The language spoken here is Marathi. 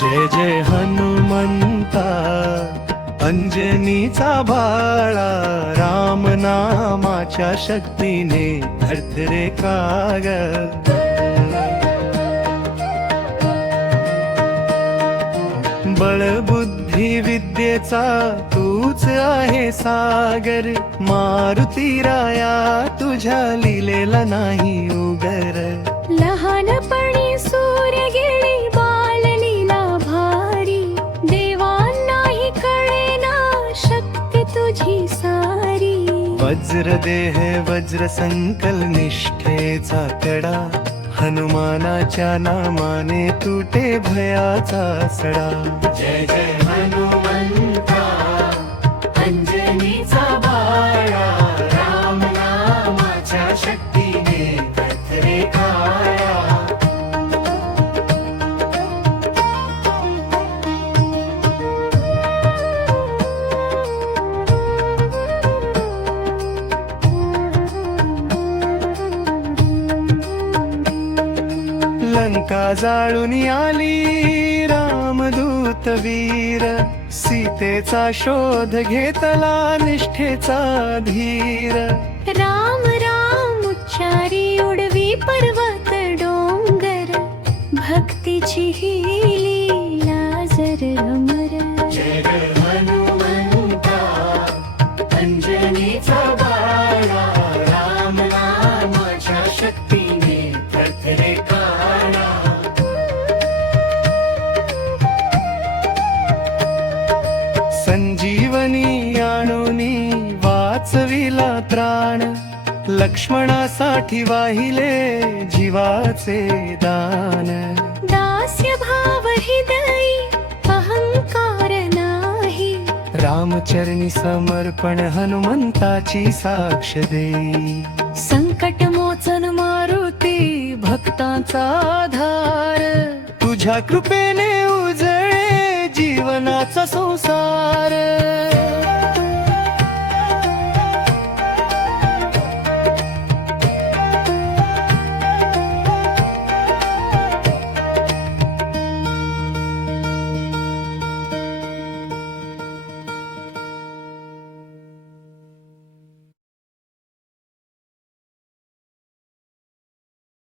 जय जय हनुमंता अंजनीचा बाळा, राम नामाच्या शक्तीने धरत रे कागद. बळबुद्धी विद्येचा तूच आहे सागर, मारुती राया तुझ्या लिलेला नाही उगर. लहानपणी सूर्य गेली बाललीला भारी, देवांनाही कळेना शक्ती तुझी सारी. वज्रदेह वज्र संकल निष्ठेचा कडा, हनुमानाच्या नामाने तुटे भयाचा सडा. जय जय हनुमंता अंजनीचा बाळा, राम नामाच्या शक्तीने धरत रे काळा. लंका जाळून आली रामदूत वीर, सीतेचा शोध घेतला निष्ठेचा धीर. राम राम उच्चारी उडवी पर्वत डोंगर, भक्तीची ही लीला जर अमर. जय जय हनुमंता अंजनीचा बाळा, राम नामाच्या शक्तीने धरत रे काळा. संजीवनी आणूनी वाचविला प्राण, लक्ष्मणासाठी वाहिले जीवाचे दान. दास्य भाव हृदयी अहंकार नाही, रामचरणी समर्पण हनुमंताची साक्ष देई. संकट मोचन मारुती भक्तांचा आधार. तुझ्या कृपेने